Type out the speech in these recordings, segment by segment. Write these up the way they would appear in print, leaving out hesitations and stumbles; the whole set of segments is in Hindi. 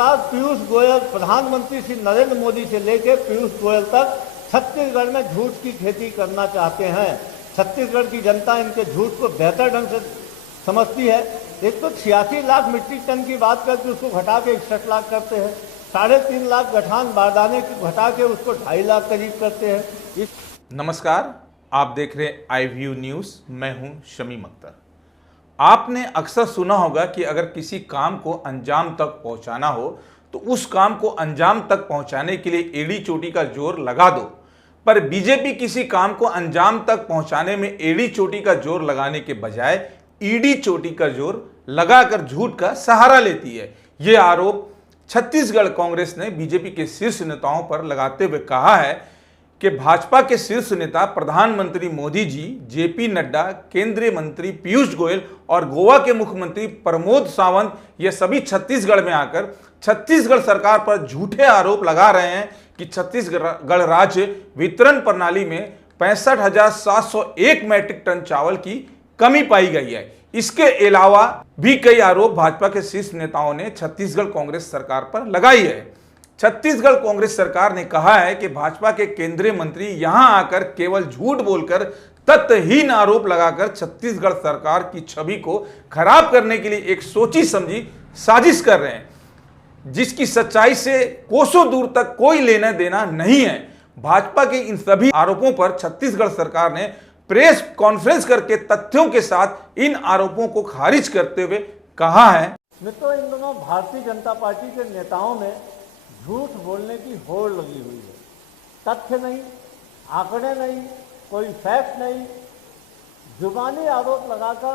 प्रकार पीयूष गोयल, प्रधानमंत्री श्री नरेंद्र मोदी से लेकर पीयूष गोयल तक छत्तीसगढ़ में झूठ की खेती करना चाहते हैं। छत्तीसगढ़ की जनता इनके झूठ को बेहतर ढंग से समझती है। एक तो 86 लाख मीट्रिक टन की बात करके उसको घटा के 61 लाख करते हैं, 3.5 लाख गठान बारदाने की घटा के उसको 2.5 लाख करीब करते हैं। नमस्कार, आप देख रहे हैं iView न्यूज़। मैं हूं शमीम अख्तर। आपने अक्सर सुना होगा कि अगर किसी काम को अंजाम तक पहुंचाना हो तो उस काम को अंजाम तक पहुंचाने के लिए एड़ी चोटी का जोर लगा दो। पर बीजेपी किसी काम को अंजाम तक पहुंचाने में एड़ी चोटी का जोर लगाने के बजाय ईडी चोटी का जोर लगाकर झूठ का सहारा लेती है। यह आरोप छत्तीसगढ़ कांग्रेस ने बीजेपी के शीर्ष नेताओं पर लगाते हुए कहा है कि भाजपा के शीर्ष नेता प्रधानमंत्री मोदी जी, जेपी नड्डा, केंद्रीय मंत्री पीयूष गोयल और गोवा के मुख्यमंत्री प्रमोद सावंत ये सभी छत्तीसगढ़ में आकर छत्तीसगढ़ सरकार पर झूठे आरोप लगा रहे हैं कि छत्तीसगढ़ राज्य वितरण प्रणाली में 65,701 मैट्रिक टन चावल की कमी पाई गई है। इसके अलावा भी कई आरोप भाजपा के शीर्ष नेताओं ने छत्तीसगढ़ कांग्रेस सरकार पर लगाई है। छत्तीसगढ़ कांग्रेस सरकार ने कहा है कि भाजपा के केंद्रीय मंत्री यहां आकर केवल झूठ बोलकर तथ्यहीन आरोप लगाकर छत्तीसगढ़ सरकार की छवि को खराब करने के लिए एक सोची समझी साजिश कर रहे हैं, जिसकी सच्चाई से कोसों दूर तक कोई लेना देना नहीं है। भाजपा के इन सभी आरोपों पर छत्तीसगढ़ सरकार ने प्रेस कॉन्फ्रेंस करके तथ्यों के साथ इन आरोपों को खारिज करते हुए कहा है। मित्रों, इन दोनों भारतीय जनता पार्टी के नेताओं में झूठ बोलने की होड़ लगी हुई है। तथ्य नहीं, आंकड़े नहीं, कोई फैक्ट नहीं, जुबानी आरोप लगाकर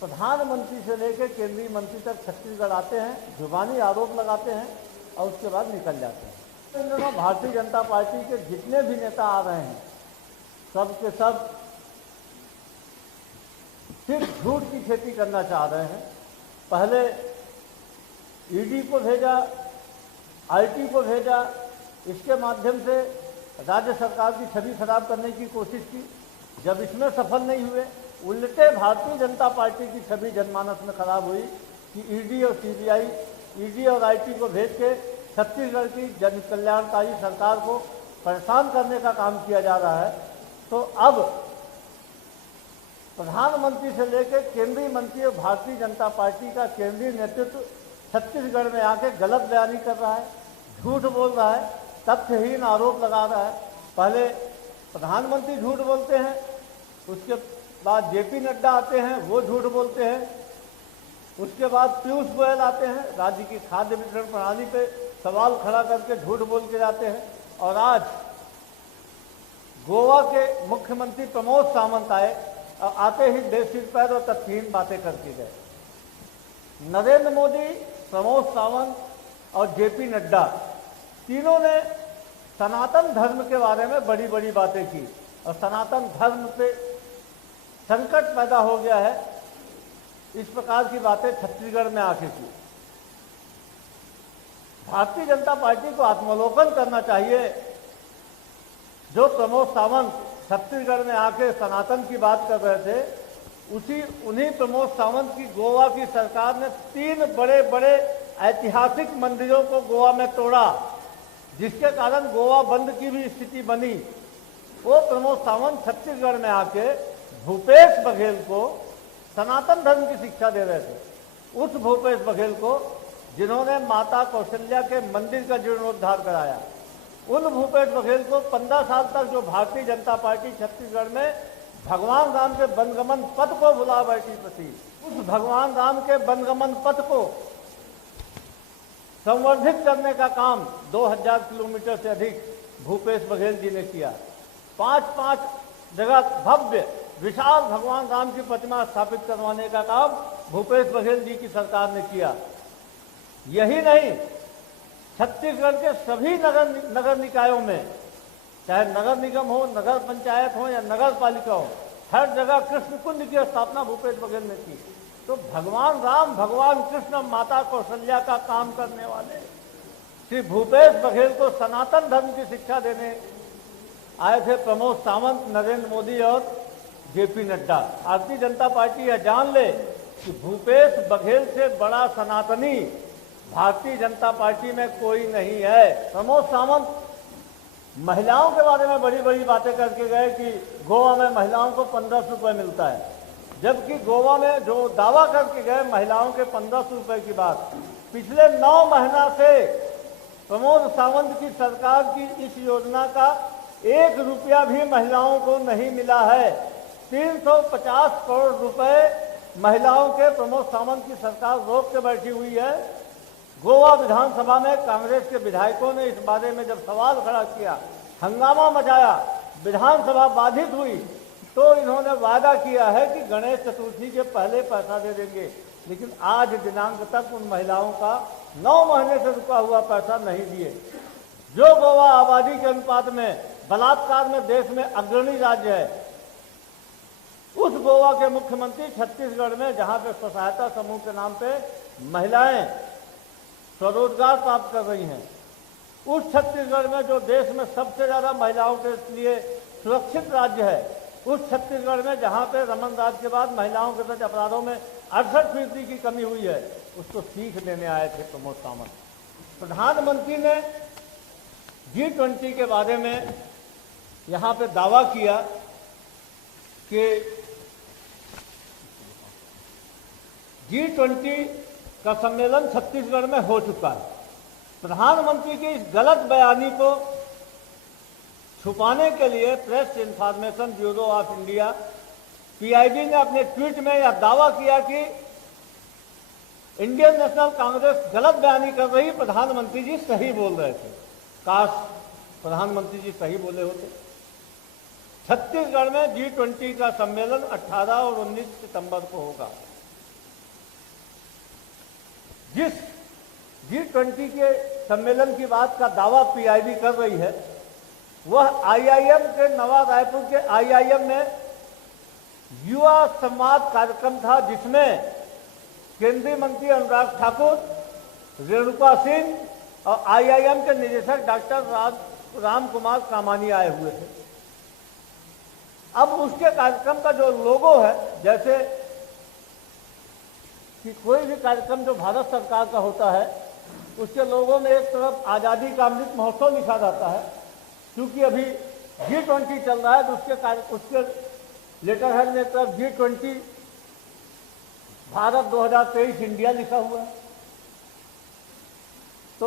प्रधानमंत्री से लेकर केंद्रीय मंत्री तक छत्तीसगढ़ आते हैं, जुबानी आरोप लगाते हैं और उसके बाद निकल जाते हैं। इन दोनों भारतीय जनता पार्टी के जितने भी नेता आ रहे हैं, सब के सब सिर्फ झूठ की खेती करना चाह रहे हैं। पहले ईडी को भेजा, आईटी को भेजा, इसके माध्यम से राज्य सरकार की छवि खराब करने की कोशिश की। जब इसमें सफल नहीं हुए, उल्टे भारतीय जनता पार्टी की छवि जनमानस में खराब हुई कि ईडी और सीबीआई, ईडी और आईटी को भेज के छत्तीसगढ़ की जन कल्याणकारी सरकार को परेशान करने का काम किया जा रहा है। तो अब प्रधानमंत्री से लेकर केंद्रीय मंत्री और भारतीय जनता पार्टी का केंद्रीय नेतृत्व छत्तीसगढ़ में आके गलत बयानी कर रहा है, झूठ बोल रहा है, तथ्यहीन आरोप लगा रहा है। पहले प्रधानमंत्री झूठ बोलते हैं, उसके बाद जेपी नड्डा आते हैं, वो झूठ बोलते हैं, उसके बाद पीयूष गोयल आते हैं, राज्य की खाद्य वितरण प्रणाली पे सवाल खड़ा करके झूठ बोल के जाते हैं। और आज गोवा के मुख्यमंत्री प्रमोद सावंत आए और आते ही बेसिर पैर और तथ्यहीन बातें करके गए। नरेंद्र मोदी, प्रमोद सावंत और जेपी नड्डा तीनों ने सनातन धर्म के बारे में बड़ी बड़ी बातें की और सनातन धर्म पे संकट पैदा हो गया है, इस प्रकार की बातें छत्तीसगढ़ में आके की। भारतीय जनता पार्टी को आत्मावलोकन करना चाहिए। जो प्रमोद सावंत छत्तीसगढ़ में आके सनातन की बात कर रहे थे, उन्हीं प्रमोद सावंत की गोवा की सरकार ने 3 बड़े बड़े ऐतिहासिक मंदिरों को गोवा में तोड़ा, जिसके कारण गोवा बंद की भी स्थिति बनी। वो प्रमोद सावंत छत्तीसगढ़ में आके भूपेश बघेल को सनातन धर्म की शिक्षा दे रहे थे। उस भूपेश बघेल को जिन्होंने माता कौशल्या के मंदिर का जीर्णोद्धार कराया, उन भूपेश बघेल को 15 साल तक जो भारतीय जनता पार्टी छत्तीसगढ़ में भगवान राम के वनगमन पथ को भुला बैठी थी, उस भगवान राम के वनगमन पथ को संवर्धित करने का काम 2000 किलोमीटर से अधिक भूपेश बघेल जी ने किया। 5-5 जगह भव्य विशाल भगवान राम की प्रतिमा स्थापित करवाने का काम भूपेश बघेल जी की सरकार ने किया। यही नहीं, छत्तीसगढ़ के सभी नगर निकायों में, चाहे नगर निगम हो, नगर पंचायत हो या नगर पालिका हो, हर जगह कृष्ण कुंड की स्थापना भूपेश बघेल ने की। तो भगवान राम, भगवान कृष्ण, माता कौशल्या का काम करने वाले श्री भूपेश बघेल को सनातन धर्म की शिक्षा देने आए थे प्रमोद सावंत, नरेंद्र मोदी और जेपी नड्डा। भारतीय जनता पार्टी यह जान ले कि भूपेश बघेल से बड़ा सनातनी भारतीय जनता पार्टी में कोई नहीं है। प्रमोद सावंत महिलाओं के बारे में बड़ी बड़ी बातें करके गए कि गोवा में महिलाओं को 1500 रुपये मिलता है, जबकि गोवा में जो दावा करके गए महिलाओं के 1500 रुपये की बात, पिछले 9 महीना से प्रमोद सावंत की सरकार की इस योजना का 1 रुपया भी महिलाओं को नहीं मिला है। 350 करोड़ रुपए महिलाओं के प्रमोद सावंत की सरकार रोक के बैठी हुई है। गोवा विधानसभा में कांग्रेस के विधायकों ने इस बारे में जब सवाल खड़ा किया, हंगामा मचाया, विधानसभा बाधित हुई, तो इन्होंने वादा किया है कि गणेश चतुर्थी के पहले पैसा दे देंगे, लेकिन आज दिनांक तक उन महिलाओं का 9 महीने से रुका हुआ पैसा नहीं दिए। जो गोवा आबादी के अनुपात में बलात्कार में देश में अग्रणी राज्य है, उस गोवा के मुख्यमंत्री छत्तीसगढ़ में, जहां पे स्व सहायता समूह के नाम पे महिलाएं स्वरोजगार प्राप्त कर रही हैं, उस छत्तीसगढ़ में जो देश में सबसे ज्यादा महिलाओं के लिए सुरक्षित राज्य है, उस छत्तीसगढ़ में जहां पे रमन राज के बाद महिलाओं के प्रति अपराधों में 68% की कमी हुई है, उसको सीख देने आए थे प्रमोद सावंत। प्रधानमंत्री ने G20 के बारे में यहां पे दावा किया कि G20 का सम्मेलन छत्तीसगढ़ में हो चुका है। प्रधानमंत्री की इस गलत बयानी को छुपाने के लिए press information bureau of India PIB ने अपने ट्वीट में यह दावा किया कि इंडियन नेशनल कांग्रेस गलत बयानी कर रही, प्रधानमंत्री जी सही बोल रहे थे। काश प्रधानमंत्री जी सही बोले होते। छत्तीसगढ़ में G20 का सम्मेलन 18 और 19 सितंबर को होगा। जिस G20 के सम्मेलन की बात का दावा PIB कर रही है, वह IIM के नवा रायपुर के IIM में युवा संवाद कार्यक्रम था, जिसमें केंद्रीय मंत्री अनुराग ठाकुर, रेणुका सिंह और IIM के निदेशक डॉक्टर राम कुमार कामानी आए हुए थे। अब उसके कार्यक्रम का जो लोगो है, जैसे कि कोई भी कार्यक्रम जो भारत सरकार का होता है, उसके लोगों में एक तरफ आज़ादी का अमृत महोत्सव लिखा जाता है, क्योंकि अभी G20 चल रहा है, तो उसके लेटर हेड में एक तरफ G20 भारत 2023 इंडिया लिखा हुआ है। तो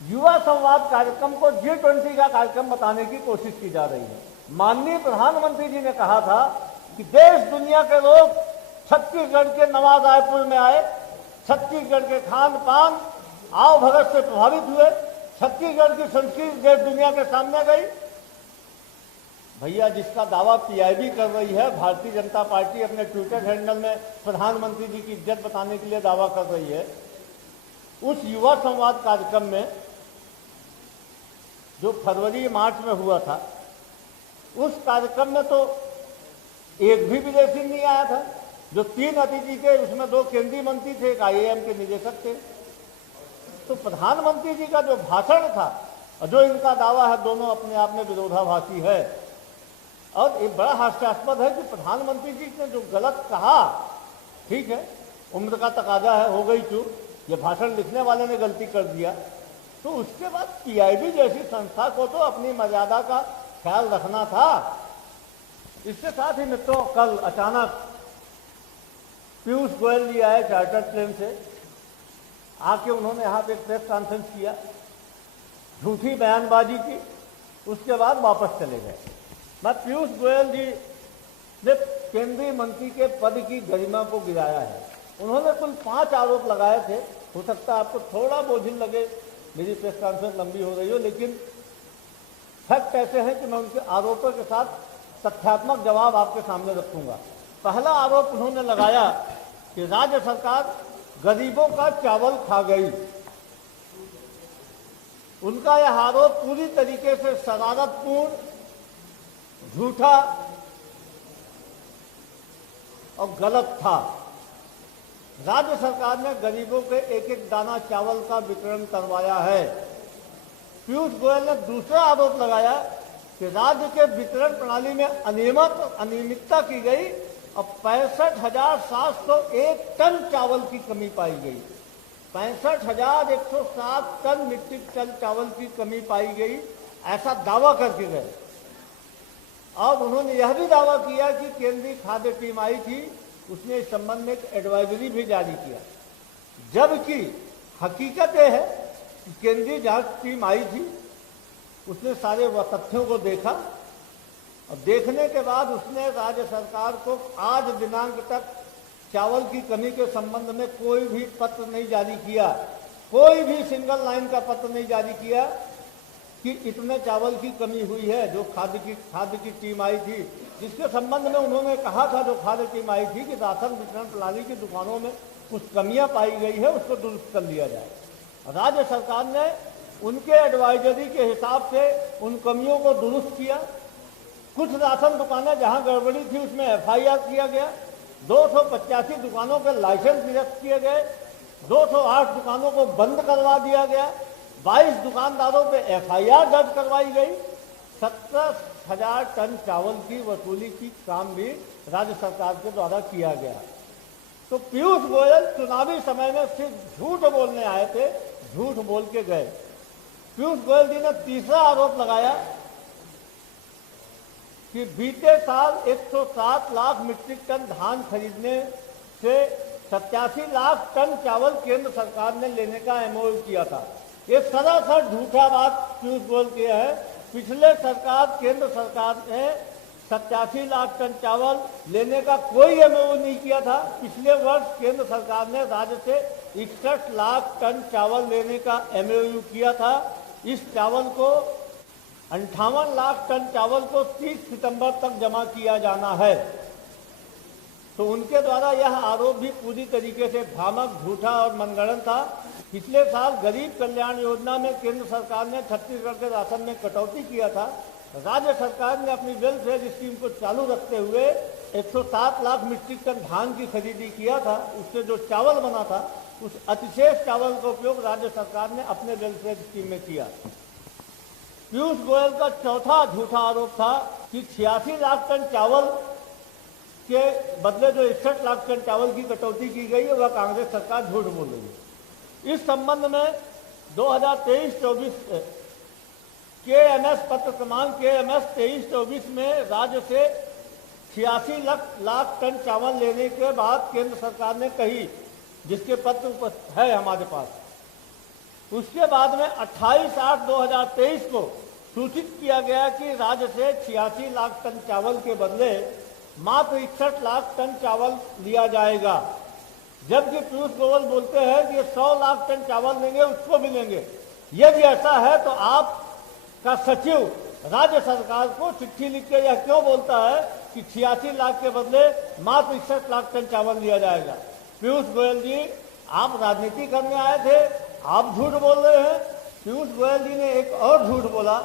युवा संवाद कार्यक्रम को G20 का कार्यक्रम बताने की कोशिश की जा रही है। माननीय प्रधानमंत्री जी ने कहा था कि देश दुनिया के लोग छत्तीसगढ़ के नवा रायपुर में आए, छत्तीसगढ़ के खान पान आओ भगत से प्रभावित हुए, छत्तीसगढ़ की संस्कृति देश दुनिया के सामने गई। भैया, जिसका दावा PIB कर रही है, भारतीय जनता पार्टी अपने ट्विटर हैंडल में प्रधानमंत्री जी की इज्जत बताने के लिए दावा कर रही है, उस युवा संवाद कार्यक्रम में जो फरवरी मार्च में हुआ था, उस कार्यक्रम में तो एक भी विदेशी नहीं आया था। जो 3 अतिथि थे, उसमें 2 केंद्रीय मंत्री थे, एक IIM के निदेशक थे। तो प्रधानमंत्री जी का जो भाषण था और जो इनका दावा है, दोनों अपने आप में विरोधाभासी है। और ये बड़ा हास्यास्पद है कि प्रधानमंत्री जी ने जो गलत कहा, ठीक है, उम्र का तकाजा है, हो गई चूक, ये भाषण लिखने वाले ने गलती कर दिया, तो उसके बाद PIB जैसी संस्था को तो अपनी मर्यादा का ख्याल रखना था। इसके साथ ही मित्रों, कल अचानक पीयूष गोयल जी आए चार्टर्ड प्लेन से, आके उन्होंने यहाँ पे एक प्रेस कॉन्फ्रेंस किया, झूठी बयानबाजी की, उसके बाद वापस चले गए। मैं पीयूष गोयल जी ने केंद्रीय मंत्री के पद की गरिमा को गिराया है। उन्होंने कुल 5 आरोप लगाए थे। हो सकता है आपको थोड़ा बोझिल लगे, मेरी प्रेस कॉन्फ्रेंस लंबी हो रही हो, लेकिन फैक्ट ऐसे हैं कि मैं उनके आरोपों के साथ तथ्यात्मक जवाब आपके सामने रखूंगा। पहला आरोप उन्होंने लगाया कि राज्य सरकार गरीबों का चावल खा गई। उनका यह आरोप पूरी तरीके से शरारतपूर्ण, झूठा और गलत था। राज्य सरकार ने गरीबों के एक एक दाना चावल का वितरण करवाया है। पीयूष गोयल ने दूसरा आरोप लगाया कि राज्य के वितरण प्रणाली में अनियमितता की गई और 65,701 टन चावल की कमी पाई गई। 65,107 टन मिट्रिक टन चावल की कमी पाई गई, ऐसा दावा करके गए। और उन्होंने यह भी दावा किया कि केंद्रीय खाद्य टीम आई थी, उसने इस संबंध में एक एडवाइजरी भी जारी किया, जबकि हकीकत यह है कि केंद्रीय जांच टीम आई थी, उसने सारे वह तथ्यों को देखा और देखने के बाद उसने राज्य सरकार को आज दिनांक तक चावल की कमी के संबंध में कोई भी पत्र नहीं जारी किया, कोई भी सिंगल लाइन का पत्र नहीं जारी किया कि इतने चावल की कमी हुई है। जो खाद्य की टीम आई थी, जिसके संबंध में उन्होंने कहा था, जो खाद्य टीम आई थी, कि राशन वितरण प्रणाली की दुकानों में कुछ कमियां पाई गई है, उसको दुरुस्त कर लिया जाए। राज्य सरकार ने उनके एडवाइजरी के हिसाब से उन कमियों को दुरुस्त किया। कुछ राशन दुकानें जहां गड़बड़ी थी उसमें FIR किया गया, 285 दुकानों के लाइसेंस निरस्त किए गए, 208 दुकानों को बंद करवा दिया गया, 22 दुकानदारों पे FIR दर्ज करवाई गई, 70,000 टन चावल की वसूली की काम भी राज्य सरकार के द्वारा किया गया। तो पीयूष गोयल चुनावी समय में सिर्फ झूठ बोलने आए थे, झूठ बोल के गए। पीयूष गोयल जी ने तीसरा आरोप लगाया कि बीते साल 107 लाख मीट्रिक टन धान खरीदने से 87 लाख टन चावल केंद्र सरकार ने लेने का MOU किया था। ये सरासर झूठा बात पीयूष गोयल की है। पिछले केंद्र सरकार ने 87 लाख टन चावल लेने का कोई MOU नहीं किया था। पिछले वर्ष केंद्र सरकार ने राज्य से 61 लाख टन चावल लेने का MOU किया था। इस चावल को 58 लाख टन चावल को 30 सितंबर तक जमा किया जाना है। तो उनके द्वारा यह आरोप भी पूरी तरीके से भ्रामक, झूठा और मनगढ़ंत था। पिछले साल गरीब कल्याण योजना में केंद्र सरकार ने छत्तीसगढ़ के राशन में कटौती किया था। राज्य सरकार ने अपनी वेलफेयर स्कीम को चालू रखते हुए 107 लाख मीट्रिक टन धान की खरीदी किया था। उससे जो चावल बना था, उस अतिशेष चावल का उपयोग राज्य सरकार ने अपने वेलफेयर स्कीम में किया। पीयूष गोयल का चौथा झूठा आरोप था कि 86 लाख टन चावल के बदले जो 61 लाख टन चावल की कटौती की गई है, वह कांग्रेस सरकार झूठ बोल रही है। इस संबंध में 2023-24 KMS पत्र क्रमांक KMS 23-24 में राज्य से 86 लाख टन चावल लेने के बाद केंद्र सरकार ने कही, जिसके पत्र है हमारे पास, उसके बाद में 28/8/2023 को सूचित किया गया कि राज्य से 86 लाख टन चावल के बदले मात्र 61 लाख टन चावल लिया जाएगा। जबकि पीयूष गोयल बोलते हैं कि 100 लाख टन चावल लेंगे, उसको भी लेंगे। यदि ऐसा है तो आपका सचिव राज्य सरकार को चिट्ठी लिख के यह क्यों बोलता है कि 86 लाख के बदले मात्र 61 लाख टन चावल लिया जाएगा? पीयूष गोयल जी, आप राजनीति करने आए थे, आप झूठ बोल रहे हैं। पीयूष गोयल जी ने एक और झूठ बोला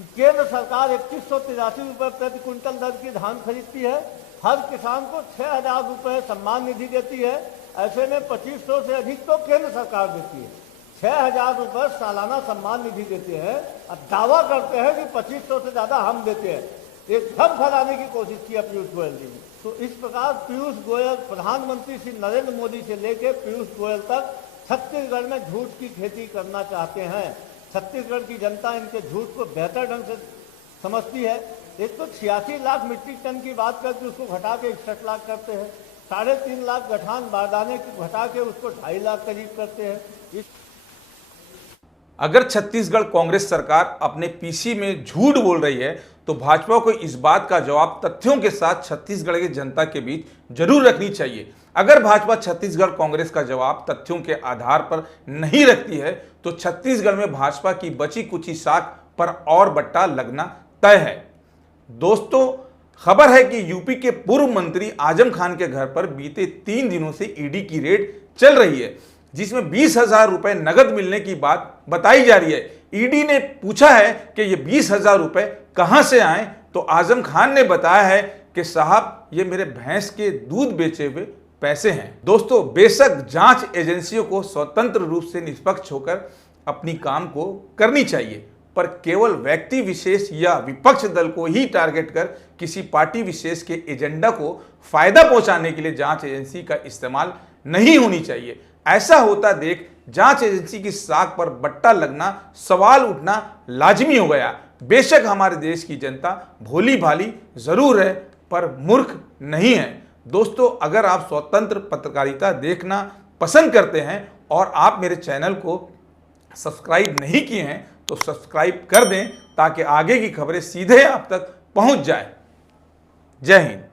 कि केंद्र सरकार 3183 रुपये प्रति क्विंटल दर की धान खरीदती है, हर किसान को 6000 रुपये सम्मान निधि देती है। ऐसे में 2500 से अधिक तो केंद्र सरकार देती है, 6000 रुपये सालाना सम्मान निधि देते हैं और दावा करते हैं कि 2500 से ज़्यादा हम देते हैं। एक भ्रम फैलाने की कोशिश की है पीयूष गोयल जी ने। तो इस प्रकार पीयूष गोयल प्रधानमंत्री श्री नरेंद्र मोदी से लेकर पीयूष गोयल तक छत्तीसगढ़ में झूठ की खेती करना चाहते हैं। छत्तीसगढ़ की जनता इनके झूठ को बेहतर ढंग से समझती है। एक तो 86 लाख मीट्रिक टन की बात करके उसको घटा के 61 लाख करते हैं, 3.5 लाख गठान बारदाने की घटा के उसको 2.5 लाख करीब करते हैं। अगर छत्तीसगढ़ कांग्रेस सरकार अपने पीसी में झूठ बोल रही है तो भाजपा को इस बात का जवाब तथ्यों के साथ छत्तीसगढ़ की जनता के बीच जरूर रखनी चाहिए। अगर भाजपा छत्तीसगढ़ कांग्रेस का जवाब तथ्यों के आधार पर नहीं रखती है तो छत्तीसगढ़ में भाजपा की बची कुची साख पर और बट्टा लगना तय है। दोस्तों, खबर है कि यूपी के पूर्व मंत्री आजम खान के घर पर बीते 3 दिनों से ईडी की रेड चल रही है, जिसमें 20,000 रुपए नगद मिलने की बात बताई जा रही है। ईडी ने पूछा है कि ये 20,000 रुपए कहां से आए, तो आजम खान ने बताया है कि साहब, ये मेरे भैंस के दूध बेचे हुए पैसे हैं। दोस्तों, बेशक जांच एजेंसियों को स्वतंत्र रूप से निष्पक्ष होकर अपनी काम को करनी चाहिए, पर केवल व्यक्ति विशेष या विपक्ष दल को ही टारगेट कर किसी पार्टी विशेष के एजेंडा को फायदा पहुंचाने के लिए जांच एजेंसी का इस्तेमाल नहीं होनी चाहिए। ऐसा होता देख जांच एजेंसी की साख पर बट्टा लगना, सवाल उठना लाजिमी हो गया। बेशक हमारे देश की जनता भोली भाली जरूर है, पर मूर्ख नहीं है। दोस्तों, अगर आप स्वतंत्र पत्रकारिता देखना पसंद करते हैं और आप मेरे चैनल को सब्सक्राइब नहीं किए हैं तो सब्सक्राइब कर दें, ताकि आगे की खबरें सीधे आप तक पहुंच जाए। जय हिंद।